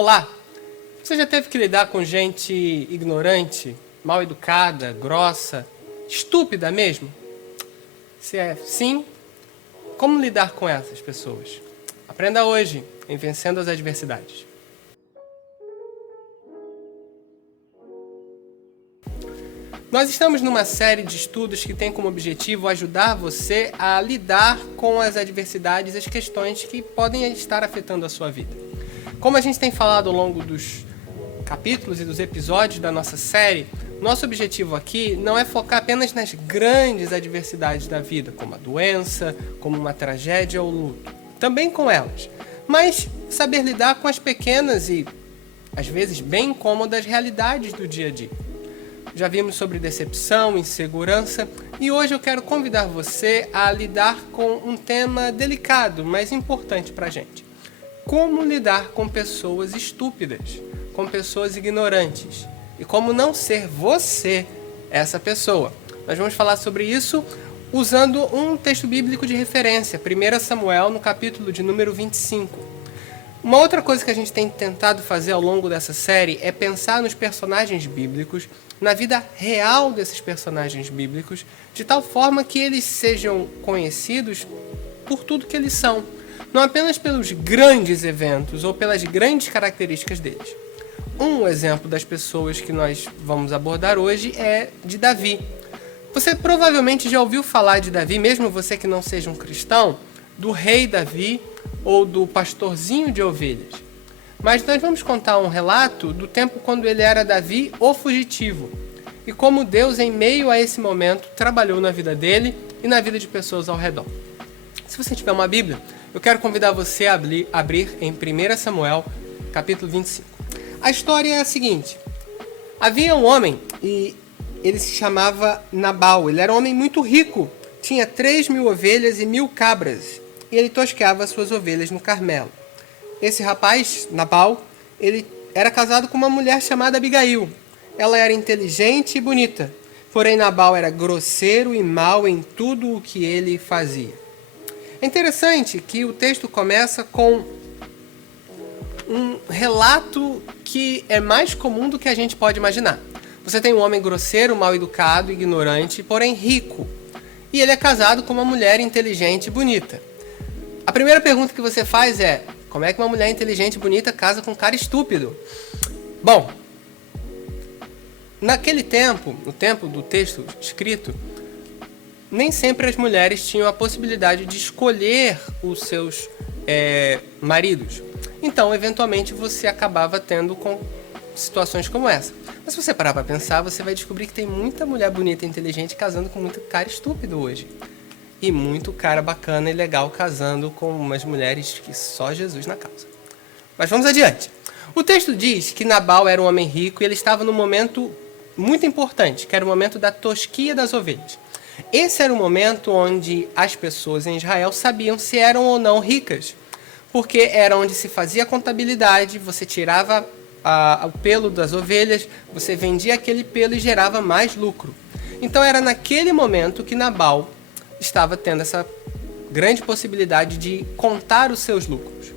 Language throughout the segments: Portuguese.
Olá! Você já teve que lidar com gente ignorante, mal educada, grossa, estúpida mesmo? Se é sim, como lidar com essas pessoas? Aprenda hoje em Vencendo as Adversidades. Nós estamos numa série de estudos que tem como objetivo ajudar você a lidar com as adversidades e as questões que podem estar afetando a sua vida. Como a gente tem falado ao longo dos capítulos e dos episódios da nossa série, nosso objetivo aqui não é focar apenas nas grandes adversidades da vida, como a doença, como uma tragédia ou luto. Também com elas, mas saber lidar com as pequenas e, às vezes, bem incômodas realidades do dia a dia. Já vimos sobre decepção, insegurança e hoje eu quero convidar você a lidar com um tema delicado, mas importante para a gente. Como lidar com pessoas estúpidas, com pessoas ignorantes e como não ser você essa pessoa. Nós vamos falar sobre isso usando um texto bíblico de referência, 1 Samuel, no capítulo de número 25. Uma outra coisa que a gente tem tentado fazer ao longo dessa série é pensar nos personagens bíblicos, na vida real desses personagens bíblicos, de tal forma que eles sejam conhecidos por tudo que eles são, não apenas pelos grandes eventos ou pelas grandes características deles. Um exemplo das pessoas que nós vamos abordar hoje é de Davi. Você provavelmente já ouviu falar de Davi, mesmo você que não seja um cristão, do rei Davi ou do pastorzinho de ovelhas. Mas nós vamos contar um relato do tempo quando ele era Davi, o fugitivo, e como Deus, em meio a esse momento, trabalhou na vida dele e na vida de pessoas ao redor. Se você tiver uma Bíblia, eu quero convidar você a abrir em 1 Samuel, capítulo 25. A história é a seguinte: havia um homem e ele se chamava Nabal. Ele era um homem muito rico, tinha 3.000 ovelhas e 1.000 cabras, e ele tosqueava suas ovelhas no Carmelo. Esse rapaz, Nabal, ele era casado com uma mulher chamada Abigail. Ela era inteligente e bonita, porém Nabal era grosseiro e mau em tudo o que ele fazia. É interessante que o texto começa com um relato que é mais comum do que a gente pode imaginar. Você tem um homem grosseiro, mal educado, ignorante, porém rico. E ele é casado com uma mulher inteligente e bonita. A primeira pergunta que você faz é: como é que uma mulher inteligente e bonita casa com um cara estúpido? Bom, naquele tempo, no tempo do texto escrito, nem sempre as mulheres tinham a possibilidade de escolher os seus maridos. Então, eventualmente, você acabava tendo com situações como essa. Mas se você parar para pensar, você vai descobrir que tem muita mulher bonita e inteligente casando com muito cara estúpido hoje. E muito cara bacana e legal casando com umas mulheres que só Jesus na causa. Mas vamos adiante. O texto diz que Nabal era um homem rico e ele estava num momento muito importante, que era o momento da tosquia das ovelhas. Esse era o momento onde as pessoas em Israel sabiam se eram ou não ricas, porque era onde se fazia a contabilidade, você tirava o pelo das ovelhas, você vendia aquele pelo e gerava mais lucro. Então era naquele momento que Nabal estava tendo essa grande possibilidade de contar os seus lucros.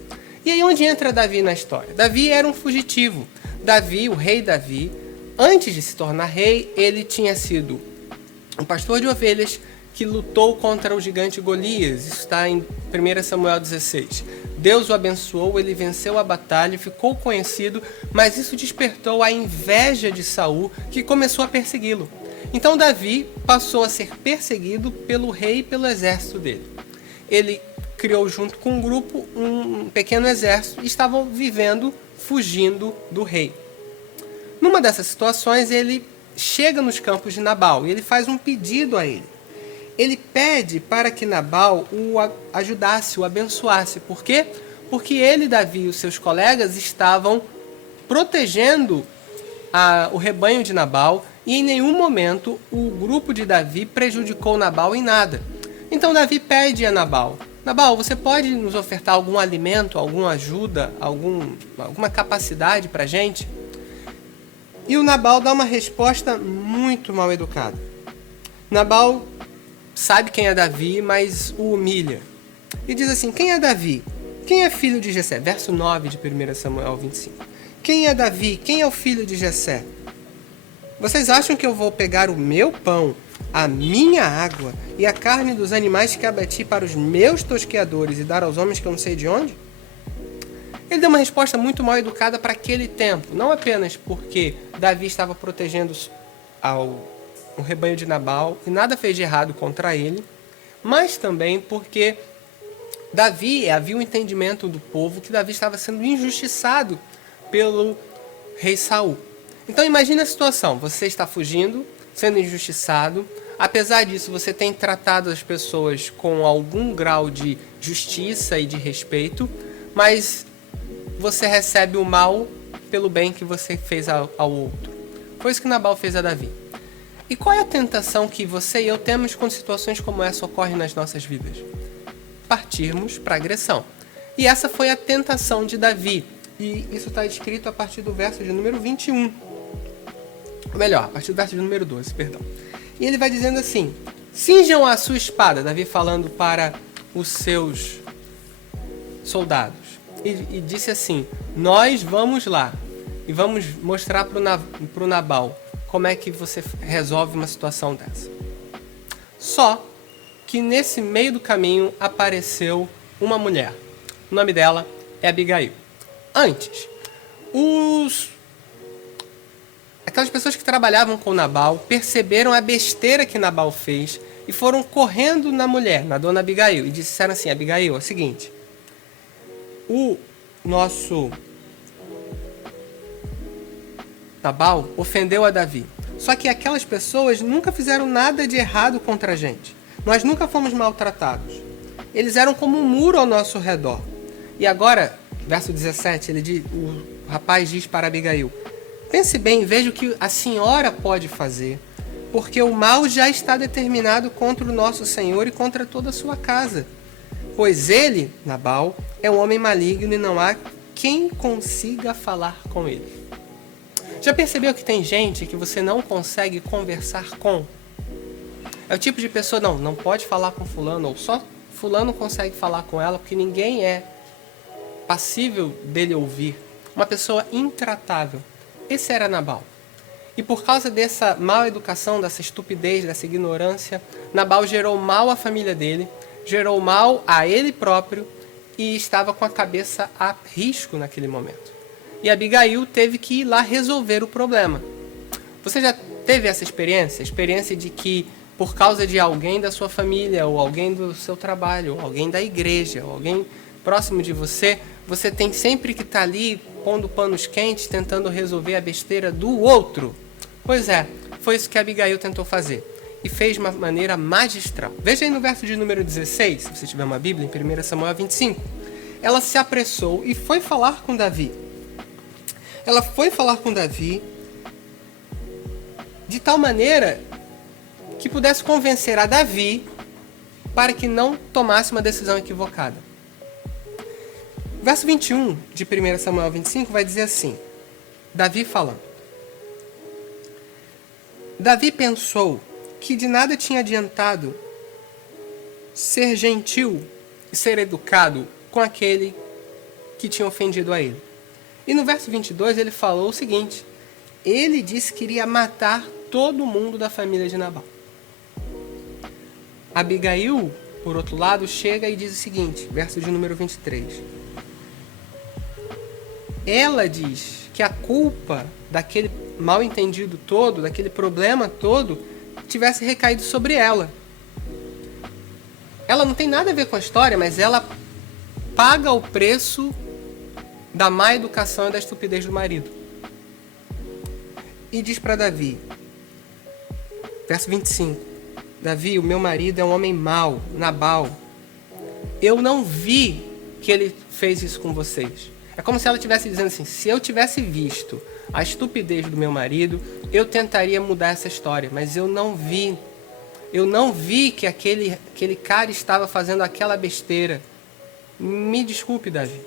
E aí onde entra Davi na história? Davi era um fugitivo. Davi, o rei Davi, antes de se tornar rei, ele tinha sido um pastor de ovelhas que lutou contra o gigante Golias. Isso está em 1 Samuel 16. Deus o abençoou, ele venceu a batalha, ficou conhecido, mas isso despertou a inveja de Saul, que começou a persegui-lo. Então Davi passou a ser perseguido pelo rei e pelo exército dele. Ele criou junto com um grupo um pequeno exército e estavam vivendo, fugindo do rei. Numa dessas situações, ele chega nos campos de Nabal e ele faz um pedido a ele. Ele pede para que Nabal o ajudasse, o abençoasse. Por quê? Porque ele, Davi e os seus colegas estavam protegendo o rebanho de Nabal e em nenhum momento o grupo de Davi prejudicou Nabal em nada. Então Davi pede a Nabal: Nabal, você pode nos ofertar algum alimento, alguma ajuda, alguma capacidade para a gente? E o Nabal dá uma resposta muito mal educada. Nabal sabe quem é Davi, mas o humilha. E diz assim: quem é Davi? Quem é filho de Jessé? Verso 9 de 1 Samuel 25. Quem é Davi? Quem é o filho de Jessé? Vocês acham que eu vou pegar o meu pão, a minha água e a carne dos animais que abati para os meus tosqueadores e dar aos homens que eu não sei de onde? Ele deu uma resposta muito mal educada para aquele tempo, não apenas porque Davi estava protegendo o rebanho de Nabal e nada fez de errado contra ele, mas também porque havia um entendimento do povo que Davi estava sendo injustiçado pelo rei Saul. Então imagine a situação, você está fugindo, sendo injustiçado, apesar disso você tem tratado as pessoas com algum grau de justiça e de respeito, mas você recebe o mal pelo bem que você fez ao outro. Foi isso que Nabal fez a Davi. E qual é a tentação que você e eu temos quando situações como essa ocorrem nas nossas vidas? Partirmos para a agressão. E essa foi a tentação de Davi. E isso está escrito a partir do verso de número 21. Ou melhor, a partir do verso de número 12, perdão. E ele vai dizendo assim: cinjam a sua espada, Davi falando para os seus soldados. E disse assim: nós vamos lá e vamos mostrar para o Nabal como é que você resolve uma situação dessa. Só que nesse meio do caminho apareceu uma mulher. O nome dela é Abigail. Antes, aquelas pessoas que trabalhavam com Nabal perceberam a besteira que Nabal fez e foram correndo na mulher, na dona Abigail, e disseram assim: Abigail, é o seguinte, o nosso Nabal ofendeu a Davi. Só que aquelas pessoas nunca fizeram nada de errado contra a gente. Nós nunca fomos maltratados. Eles eram como um muro ao nosso redor. E agora, verso 17, o rapaz diz para Abigail: pense bem, veja o que a senhora pode fazer, porque o mal já está determinado contra o nosso Senhor e contra toda a sua casa. Pois ele, Nabal, é um homem maligno e não há quem consiga falar com ele. Já percebeu que tem gente que você não consegue conversar com? É o tipo de pessoa, não pode falar com fulano, ou só fulano consegue falar com ela, porque ninguém é passível dele ouvir. Uma pessoa intratável. Esse era Nabal. E por causa dessa mal educação, dessa estupidez, dessa ignorância, Nabal gerou mal à família dele, gerou mal a ele próprio e estava com a cabeça a risco naquele momento. E Abigail teve que ir lá resolver o problema. Você já teve essa experiência? A experiência de que por causa de alguém da sua família, ou alguém do seu trabalho, ou alguém da igreja, ou alguém próximo de você, você tem sempre que estar ali pondo panos quentes, tentando resolver a besteira do outro. Pois é, foi isso que Abigail tentou fazer. E fez de uma maneira magistral. Veja aí no verso de número 16, se você tiver uma Bíblia, em 1 Samuel 25. Ela se apressou e foi falar com Davi. Ela foi falar com Davi de tal maneira que pudesse convencer a Davi para que não tomasse uma decisão equivocada. O verso 21 de 1 Samuel 25 vai dizer assim, Davi falando: Davi pensou que de nada tinha adiantado ser gentil e ser educado com aquele que tinha ofendido a ele. E no verso 22 ele falou o seguinte: ele disse que iria matar todo mundo da família de Nabal. Abigail, por outro lado, chega e diz o seguinte, verso de número 23. Ela diz que a culpa daquele mal entendido todo, daquele problema todo, tivesse recaído sobre ela. Ela não tem nada a ver com a história, mas ela paga o preço da má educação e da estupidez do marido. E diz para Davi, verso 25, Davi, o meu marido é um homem mau, Nabal. Eu não vi que ele fez isso com vocês. É como se ela estivesse dizendo assim, se eu tivesse visto a estupidez do meu marido, eu tentaria mudar essa história, mas eu não vi. Eu não vi que aquele cara estava fazendo aquela besteira. Me desculpe, Davi.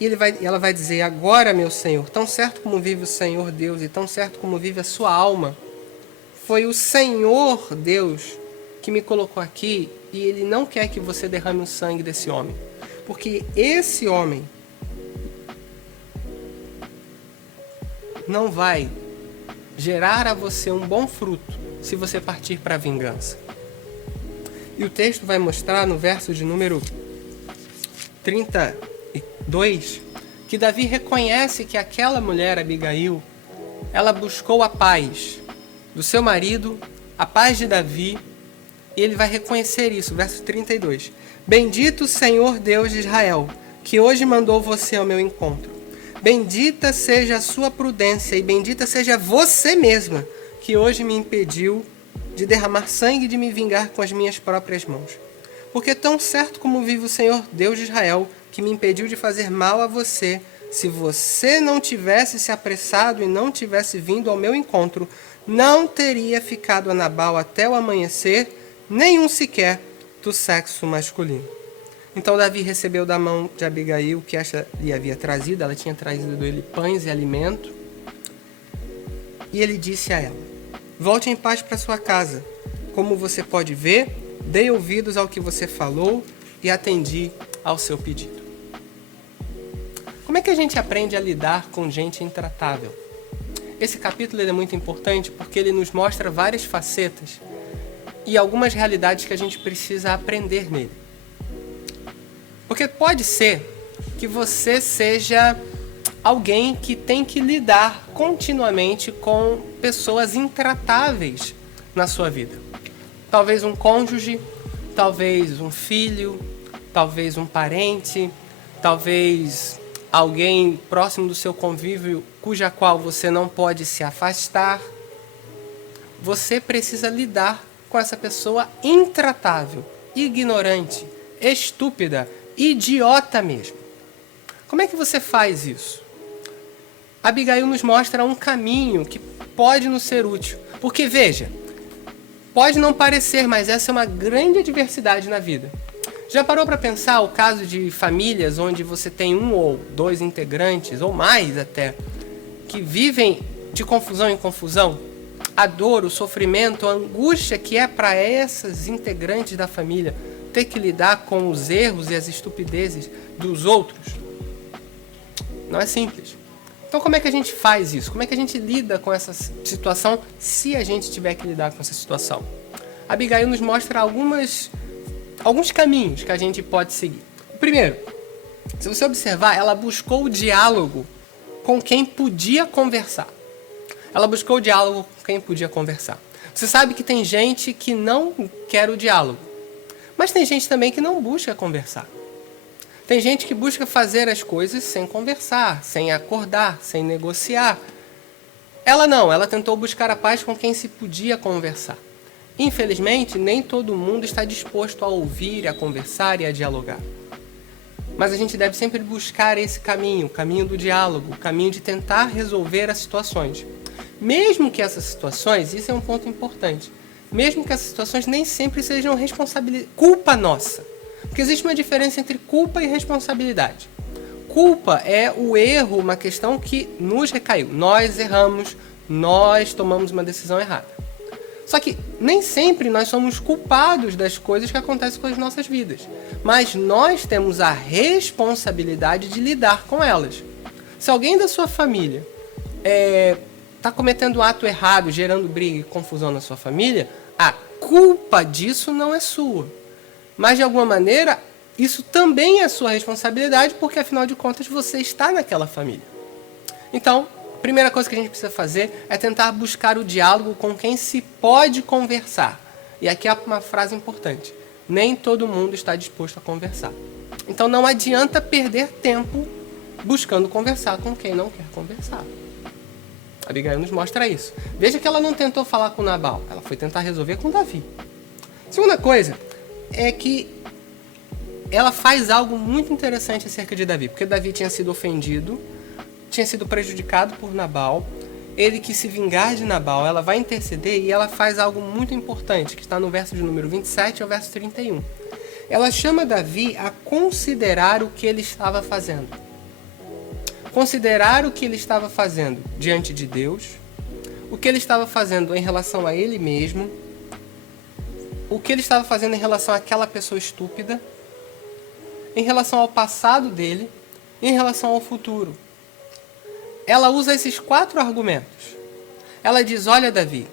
E ela vai dizer, agora, meu Senhor, tão certo como vive o Senhor Deus e tão certo como vive a sua alma, foi o Senhor Deus que me colocou aqui e ele não quer que você derrame o sangue desse homem. Porque esse homem não vai gerar a você um bom fruto se você partir para a vingança. E o texto vai mostrar no verso de número 32 que Davi reconhece que aquela mulher, Abigail, ela buscou a paz do seu marido, a paz de Davi, e ele vai reconhecer isso, verso 32. Bendito o Senhor Deus de Israel, que hoje mandou você ao meu encontro. Bendita seja a sua prudência e bendita seja você mesma, que hoje me impediu de derramar sangue e de me vingar com as minhas próprias mãos. Porque tão certo como vive o Senhor Deus de Israel, que me impediu de fazer mal a você, se você não tivesse se apressado e não tivesse vindo ao meu encontro, não teria ficado a Nabal até o amanhecer, nenhum sequer do sexo masculino. Então Davi recebeu da mão de Abigail que esta lhe havia trazido, ela tinha trazido dele pães e alimento, e ele disse a ela: volte em paz para sua casa. Como você pode ver, dei ouvidos ao que você falou e atendi ao seu pedido. Como é que a gente aprende a lidar com gente intratável? Esse capítulo é muito importante porque ele nos mostra várias facetas e algumas realidades que a gente precisa aprender nele. Porque pode ser que você seja alguém que tem que lidar continuamente com pessoas intratáveis na sua vida. Talvez um cônjuge, talvez um filho, talvez um parente, talvez alguém próximo do seu convívio cuja qual você não pode se afastar. Você precisa lidar com essa pessoa intratável, ignorante, estúpida, idiota mesmo. Como é que você faz isso? Abigail nos mostra um caminho que pode nos ser útil. Porque, veja, pode não parecer, mas essa é uma grande adversidade na vida. Já parou para pensar o caso de famílias onde você tem um ou dois integrantes, ou mais até, que vivem de confusão em confusão? A dor, o sofrimento, a angústia que é para essas integrantes da família ter que lidar com os erros e as estupidezes dos outros. Não é simples. Então como é que a gente faz isso? Como é que a gente lida com essa situação se a gente tiver que lidar com essa situação? Abigail nos mostra alguns caminhos que a gente pode seguir. Primeiro, se você observar, ela buscou o diálogo com quem podia conversar. Ela buscou o diálogo com quem podia conversar. Você sabe que tem gente que não quer o diálogo, mas tem gente também que não busca conversar. Tem gente que busca fazer as coisas sem conversar, sem acordar, sem negociar. Ela não, ela tentou buscar a paz com quem se podia conversar. Infelizmente, nem todo mundo está disposto a ouvir, a conversar e a dialogar. Mas a gente deve sempre buscar esse caminho, o caminho do diálogo, o caminho de tentar resolver as situações. Mesmo que essas situações, isso é um ponto importante, mesmo que essas situações nem sempre sejam culpa nossa. Porque existe uma diferença entre culpa e responsabilidade. Culpa é o erro, uma questão que nos recaiu. Nós erramos, nós tomamos uma decisão errada. Só que nem sempre nós somos culpados das coisas que acontecem com as nossas vidas. Mas nós temos a responsabilidade de lidar com elas. Se alguém da sua família está cometendo um ato errado, gerando briga e confusão na sua família, a culpa disso não é sua. Mas, de alguma maneira, isso também é sua responsabilidade, porque, afinal de contas, você está naquela família. Então, a primeira coisa que a gente precisa fazer é tentar buscar o diálogo com quem se pode conversar. E aqui há uma frase importante. Nem todo mundo está disposto a conversar. Então, não adianta perder tempo buscando conversar com quem não quer conversar. A Abigail nos mostra isso. Veja que ela não tentou falar com Nabal. Ela foi tentar resolver com Davi. Segunda coisa é que ela faz algo muito interessante acerca de Davi, porque Davi tinha sido ofendido, tinha sido prejudicado por Nabal, ele quis se vingar de Nabal, ela vai interceder e ela faz algo muito importante, que está no verso de número 27 ao verso 31. Ela chama Davi a considerar o que ele estava fazendo. Considerar o que ele estava fazendo diante de Deus, o que ele estava fazendo em relação a ele mesmo, o que ele estava fazendo em relação àquela pessoa estúpida, em relação ao passado dele e em relação ao futuro. Ela usa esses 4 argumentos. Ela diz: olha, Davi,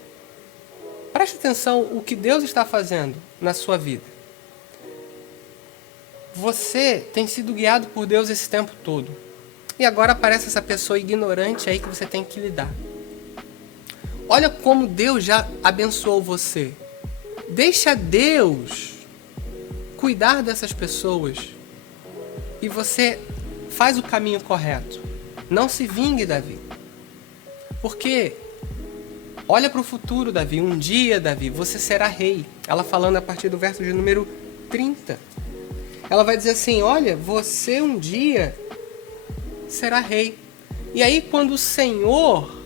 preste atenção o que Deus está fazendo na sua vida. Você tem sido guiado por Deus esse tempo todo. E agora aparece essa pessoa ignorante aí que você tem que lidar. Olha como Deus já abençoou você. Deixa Deus cuidar dessas pessoas e você faz o caminho correto. Não se vingue, Davi. Porque olha para o futuro, Davi. Um dia, Davi, você será rei. Ela falando a partir do verso de número 30. Ela vai dizer assim: olha, você um dia será rei. E aí quando o Senhor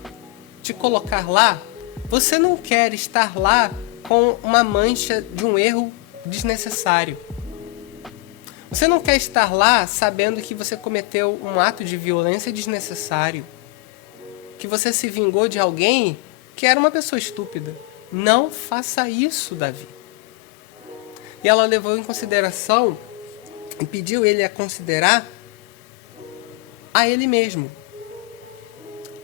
te colocar lá, você não quer estar lá com uma mancha de um erro desnecessário. Você não quer estar lá sabendo que você cometeu um ato de violência desnecessário, que você se vingou de alguém que era uma pessoa estúpida. Não faça isso, Davi. E ela levou em consideração e pediu ele a considerar a ele mesmo.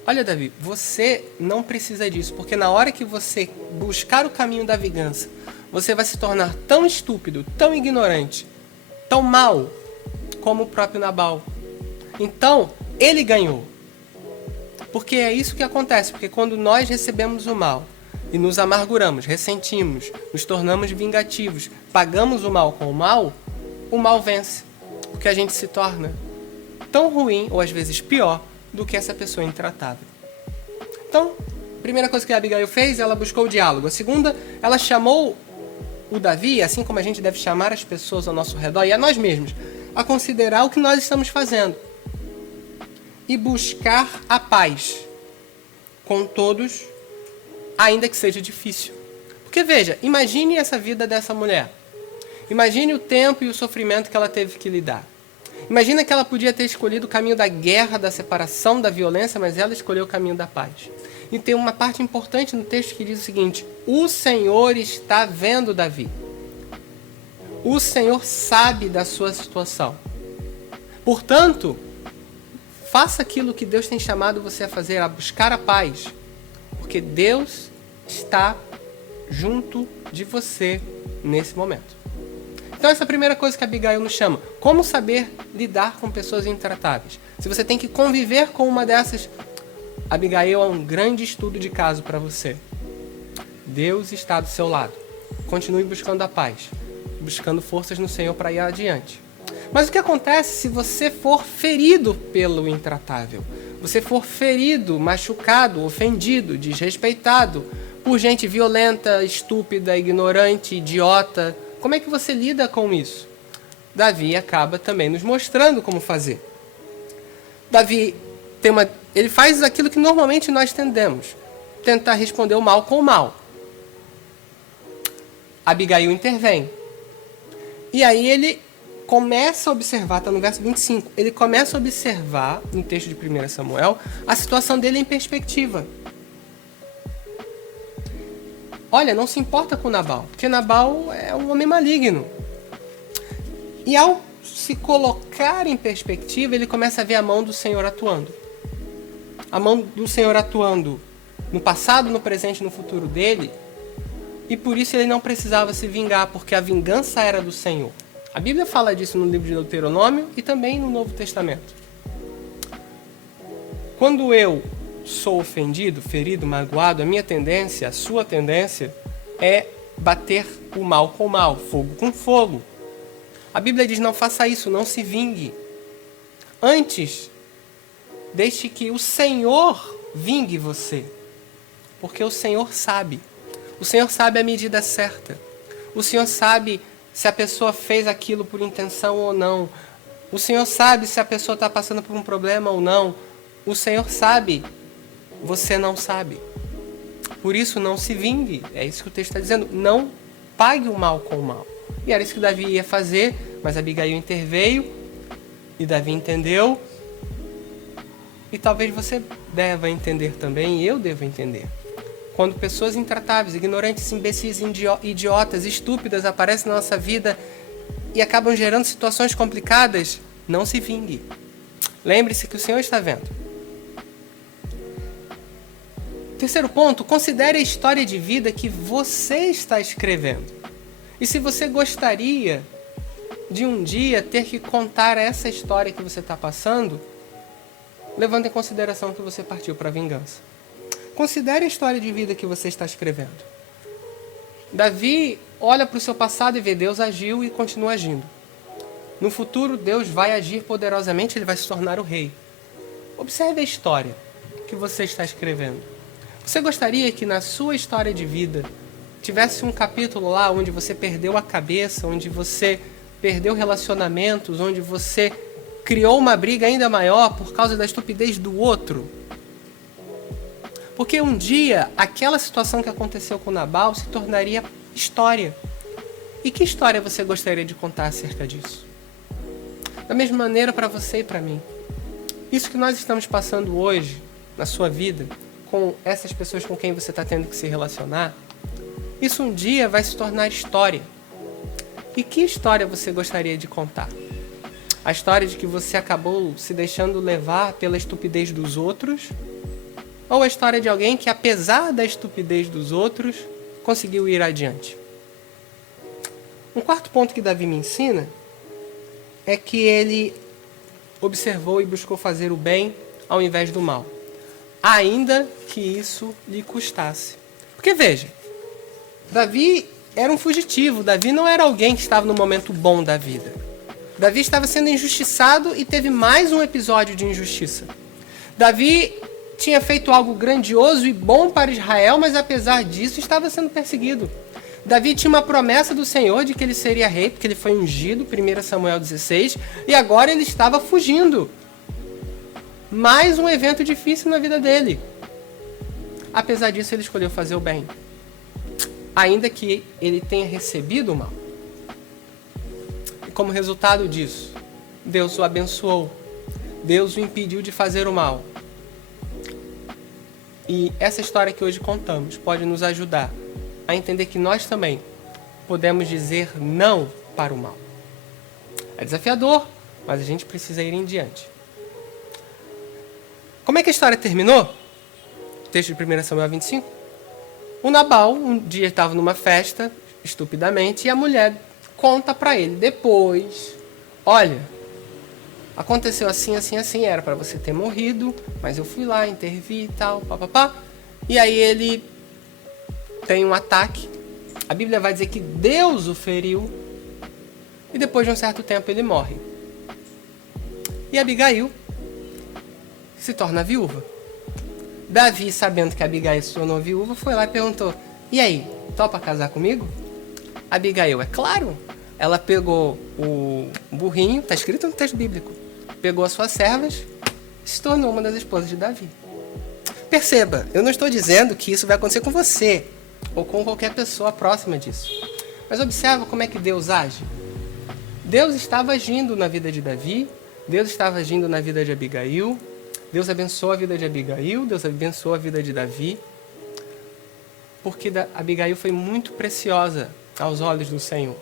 Olha, Davi, você não precisa disso, porque na hora que você buscar o caminho da vingança, você vai se tornar tão estúpido, tão ignorante, tão mau, como o próprio Nabal. Então, ele ganhou. Porque é isso que acontece, porque quando nós recebemos o mal e nos amarguramos, ressentimos, nos tornamos vingativos, pagamos o mal com o mal vence. Porque a gente se torna tão ruim, ou às vezes pior, do que essa pessoa intratável. Então, a primeira coisa que a Abigail fez, ela buscou o diálogo. A segunda, ela chamou o Davi, assim como a gente deve chamar as pessoas ao nosso redor e a nós mesmos, a considerar o que nós estamos fazendo e buscar a paz com todos, ainda que seja difícil. Porque veja, imagine essa vida dessa mulher. Imagine o tempo e o sofrimento que ela teve que lidar. Imagina que ela podia ter escolhido o caminho da guerra, da separação, da violência, mas ela escolheu o caminho da paz. E tem uma parte importante no texto que diz o seguinte: o Senhor está vendo Davi. O Senhor sabe da sua situação. Portanto, faça aquilo que Deus tem chamado você a fazer, a buscar a paz. Porque Deus está junto de você nesse momento. Então essa é a primeira coisa que a Abigail nos chama. Como saber lidar com pessoas intratáveis? Se você tem que conviver com uma dessas, Abigail é um grande estudo de caso para você. Deus está do seu lado. Continue buscando a paz, buscando forças no Senhor para ir adiante. Mas o que acontece se você for ferido pelo intratável? Você for ferido, machucado, ofendido, desrespeitado por gente violenta, estúpida, ignorante, idiota? Como é que você lida com isso? Davi acaba também nos mostrando como fazer. Davi ele faz aquilo que normalmente nós tendemos: tentar responder o mal com o mal. Abigail intervém. E aí ele começa a observar, está no verso 25, ele começa a observar, no texto de 1 Samuel, a situação dele em perspectiva. Olha, não se importa com Nabal, porque Nabal é um homem maligno. E ao se colocar em perspectiva, ele começa a ver a mão do Senhor atuando. A mão do Senhor atuando no passado, no presente e no futuro dele. E por isso ele não precisava se vingar, porque a vingança era do Senhor. A Bíblia fala disso no livro de Deuteronômio e também no Novo Testamento. Quando eu sou ofendido, ferido, magoado, a minha tendência, a sua tendência é bater o mal com o mal, fogo com fogo. A Bíblia diz: não faça isso, não se vingue. Antes, deixe que o Senhor vingue você. Porque o Senhor sabe. O Senhor sabe a medida certa. O Senhor sabe se a pessoa fez aquilo por intenção ou não. O Senhor sabe se a pessoa está passando por um problema ou não. O Senhor sabe. Você não sabe. Por isso, não se vingue. É isso que o texto está dizendo. Não pague o mal com o mal. E era isso que Davi ia fazer, mas Abigail interveio e Davi entendeu. E talvez você deva entender também, e eu devo entender, Quando pessoas intratáveis, ignorantes, imbecis, idiotas, estúpidas aparecem na nossa vida e acabam gerando situações complicadas, não se vingue. Lembre-se que o Senhor está vendo. Terceiro ponto, considere a história de vida que você está escrevendo. E se você gostaria de um dia ter que contar essa história que você está passando, levando em consideração que você partiu para a vingança. Considere a história de vida que você está escrevendo. Davi olha para o seu passado e vê Deus agiu e continua agindo. No futuro, Deus vai agir poderosamente, ele vai se tornar o rei. Observe a história que você está escrevendo. Você gostaria que na sua história de vida tivesse um capítulo lá onde você perdeu a cabeça, onde você perdeu relacionamentos, onde você criou uma briga ainda maior por causa da estupidez do outro? Porque um dia, aquela situação que aconteceu com Nabal se tornaria história. E que história você gostaria de contar acerca disso? Da mesma maneira para você e para mim. Isso que nós estamos passando hoje, na sua vida, com essas pessoas com quem você está tendo que se relacionar, isso um dia vai se tornar história. E que história você gostaria de contar? A história de que você acabou se deixando levar pela estupidez dos outros? Ou a história de alguém que, apesar da estupidez dos outros, conseguiu ir adiante? Um quarto ponto que Davi me ensina é que ele observou e buscou fazer o bem ao invés do mal, ainda que isso lhe custasse. Porque veja, Davi era um fugitivo, Davi não era alguém que estava no momento bom da vida. Davi estava sendo injustiçado e teve mais um episódio de injustiça. Davi tinha feito algo grandioso e bom para Israel, mas apesar disso estava sendo perseguido. Davi tinha uma promessa do Senhor de que ele seria rei, porque ele foi ungido, 1 Samuel 16, e agora ele estava fugindo. Mais um evento difícil na vida dele. Apesar disso, ele escolheu fazer o bem, ainda que ele tenha recebido o mal. E como resultado disso, Deus o abençoou. Deus o impediu de fazer o mal. E essa história que hoje contamos pode nos ajudar a entender que nós também podemos dizer não para o mal. É desafiador, mas a gente precisa ir em diante. Como é que a história terminou? Texto de 1 Samuel 25. O Nabal um dia estava numa festa, estupidamente, e a mulher conta para ele depois: olha, aconteceu assim, assim, assim, era para você ter morrido, mas eu fui lá, intervi e tal, papapá. E aí ele tem um ataque. A Bíblia vai dizer que Deus o feriu. E depois de um certo tempo ele morre. E Abigail se torna viúva. Davi, sabendo que Abigail se tornou viúva, foi lá e perguntou: e aí, topa casar comigo? Abigail, é claro. Ela pegou o burrinho, está escrito no texto bíblico, pegou as suas servas e se tornou uma das esposas de Davi. Perceba, eu não estou dizendo que isso vai acontecer com você ou com qualquer pessoa próxima disso. Mas observa como é que Deus age. Deus estava agindo na vida de Davi, Deus estava agindo na vida de Abigail, Deus abençoou a vida de Abigail, Deus abençoou a vida de Davi, porque Abigail foi muito preciosa aos olhos do Senhor.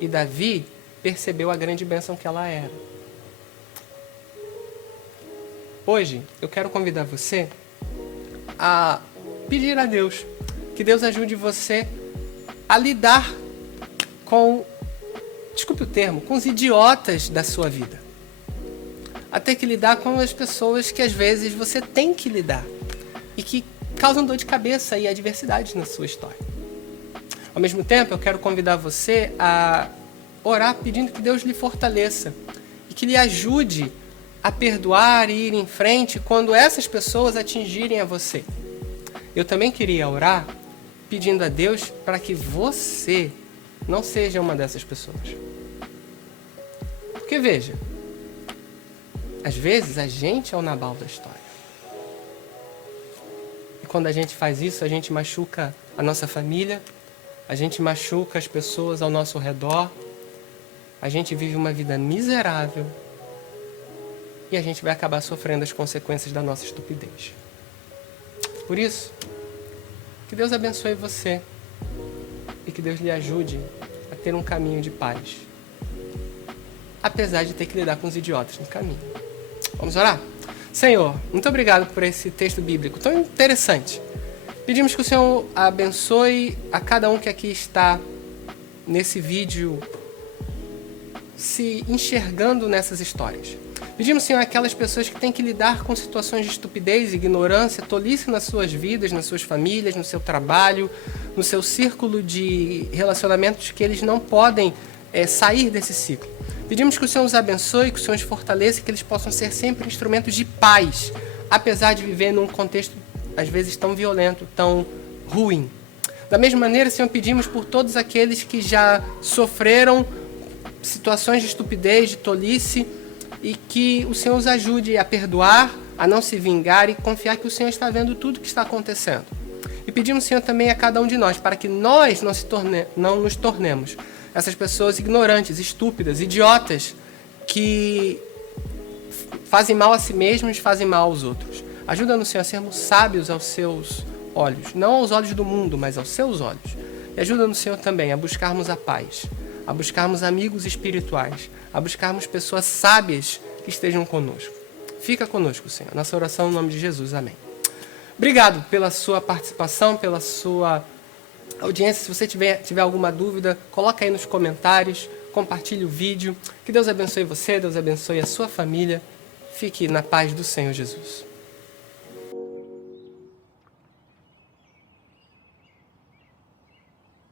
E Davi percebeu a grande bênção que ela era. Hoje, eu quero convidar você a pedir a Deus que Deus ajude você a lidar com, desculpe o termo, com os idiotas da sua vida. A ter que lidar com as pessoas que às vezes você tem que lidar e que causam dor de cabeça e adversidades na sua história. Ao mesmo tempo, eu quero convidar você a orar pedindo que Deus lhe fortaleça e que lhe ajude a perdoar e ir em frente quando essas pessoas atingirem a você. Eu também queria orar pedindo a Deus para que você não seja uma dessas pessoas. Porque veja, às vezes a gente é o Nabal da história. E quando a gente faz isso, a gente machuca a nossa família, a gente machuca as pessoas ao nosso redor, a gente vive uma vida miserável e a gente vai acabar sofrendo as consequências da nossa estupidez. Por isso, Que Deus abençoe você e que Deus lhe ajude a ter um caminho de paz, apesar de ter que lidar com os idiotas no caminho. Vamos orar? Senhor, muito obrigado por esse texto bíblico tão interessante. Pedimos que o Senhor abençoe a cada um que aqui está nesse vídeo se enxergando nessas histórias. Pedimos, Senhor, aquelas pessoas que têm que lidar com situações de estupidez, ignorância, tolice nas suas vidas, nas suas famílias, no seu trabalho, no seu círculo de relacionamentos, que eles não podem sair desse ciclo. Pedimos que o Senhor os abençoe, que o Senhor os fortaleça, que eles possam ser sempre instrumentos de paz, apesar de viver num contexto, às vezes, tão violento, tão ruim. Da mesma maneira, Senhor, pedimos por todos aqueles que já sofreram situações de estupidez, de tolice, e que o Senhor os ajude a perdoar, a não se vingar e confiar que o Senhor está vendo tudo o que está acontecendo. E pedimos, Senhor, também a cada um de nós, para que nós não nos tornemos essas pessoas ignorantes, estúpidas, idiotas, que fazem mal a si mesmos, fazem mal aos outros. Ajuda-nos, Senhor, a sermos sábios aos seus olhos, não aos olhos do mundo, mas aos seus olhos. E ajuda-nos, Senhor, também a buscarmos a paz, a buscarmos amigos espirituais, a buscarmos pessoas sábias que estejam conosco. Fica conosco, Senhor. Nossa oração no nome de Jesus. Amém. Obrigado pela sua participação, pela sua audiência. Se você tiver alguma dúvida, coloca aí nos comentários, compartilhe o vídeo. Que Deus abençoe você, Deus abençoe a sua família. Fique na paz do Senhor Jesus.